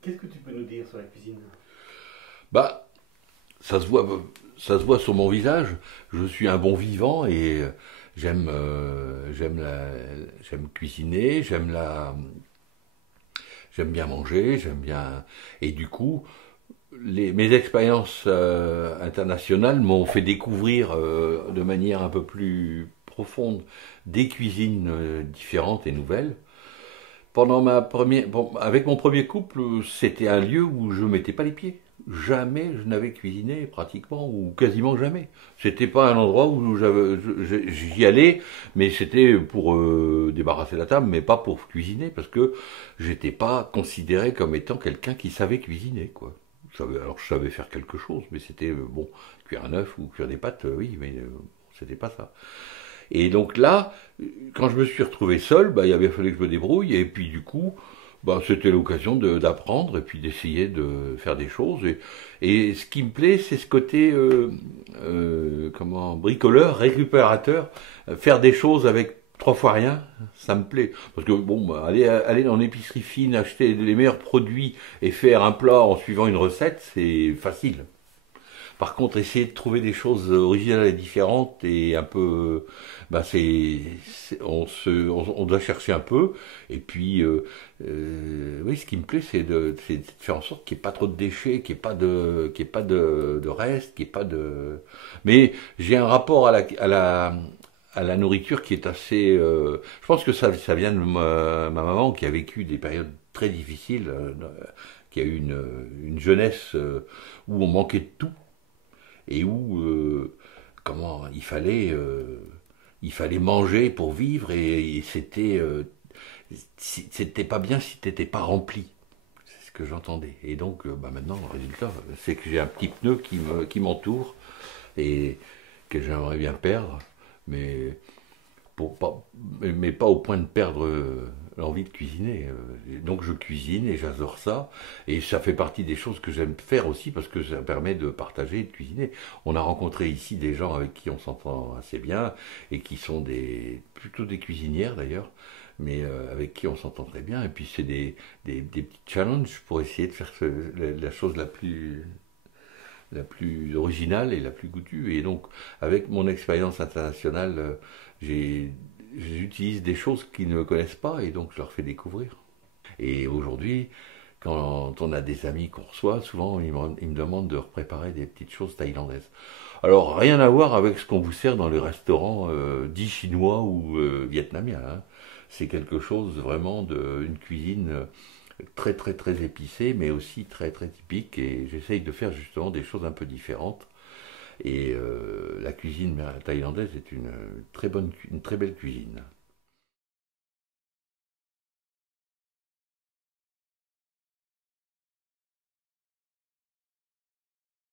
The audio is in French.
Qu'est-ce que tu peux nous dire sur la cuisine? Bah, ça se voit sur mon visage. Je suis un bon vivant et j'aime cuisiner, j'aime bien manger, j'aime bien. Et du coup, mes expériences internationales m'ont fait découvrir de manière un peu plus profonde des cuisines différentes et nouvelles. Avec mon premier couple, c'était un lieu où je mettais pas les pieds. Jamais je n'avais cuisiné, pratiquement, ou quasiment jamais. C'était pas un endroit où j'y allais, mais c'était pour débarrasser la table, mais pas pour cuisiner, parce que j'étais pas considéré comme étant quelqu'un qui savait cuisiner, quoi. Alors je savais faire quelque chose, mais c'était bon, cuire un œuf ou cuire des pâtes, oui, mais c'était pas ça. Et donc là, quand je me suis retrouvé seul, bah, il avait fallu que je me débrouille, et puis du coup, bah, c'était l'occasion d'apprendre et puis d'essayer de faire des choses. Et ce qui me plaît, c'est ce côté bricoleur, récupérateur, faire des choses avec trois fois rien, ça me plaît. Parce que bon, bah, aller dans l'épicerie fine, acheter les meilleurs produits et faire un plat en suivant une recette, c'est facile. Par contre, essayer de trouver des choses originales et différentes et un peu, bah on doit chercher un peu. Et puis, oui, ce qui me plaît, c'est de faire en sorte qu'il n'y ait pas trop de déchets, qu'il n'y ait pas de restes, qu'il n'y ait pas de. Mais j'ai un rapport à la nourriture qui est assez. Je pense que ça vient de ma maman qui a vécu des périodes très difficiles, qui a eu une jeunesse où on manquait de tout et où comment il fallait manger pour vivre et c'était pas bien si t'étais pas rempli. C'est ce que j'entendais. Et donc bah maintenant le résultat c'est que j'ai un petit pneu qui m'entoure et que j'aimerais bien perdre, mais pour pas, mais pas au point de perdre l'envie de cuisiner. Donc je cuisine et j'adore ça. Et ça fait partie des choses que j'aime faire aussi parce que ça permet de partager et de cuisiner. On a rencontré ici des gens avec qui on s'entend assez bien et qui sont plutôt des cuisinières d'ailleurs, mais avec qui on s'entend très bien. Et puis c'est des petits challenges pour essayer de faire la chose la plus originale et la plus goûtue. Et donc, avec mon expérience internationale, j'ai, j'utilise des choses qu'ils ne connaissent pas et donc je leur fais découvrir. Et aujourd'hui, quand on a des amis qu'on reçoit, souvent ils me demandent de préparer des petites choses thaïlandaises. Alors, rien à voir avec ce qu'on vous sert dans les restaurants dits chinois ou vietnamiens, hein. C'est quelque chose vraiment une cuisine très très très épicée, mais aussi très très typique. Et j'essaye de faire justement des choses un peu différentes. Et la cuisine thaïlandaise est une très belle cuisine.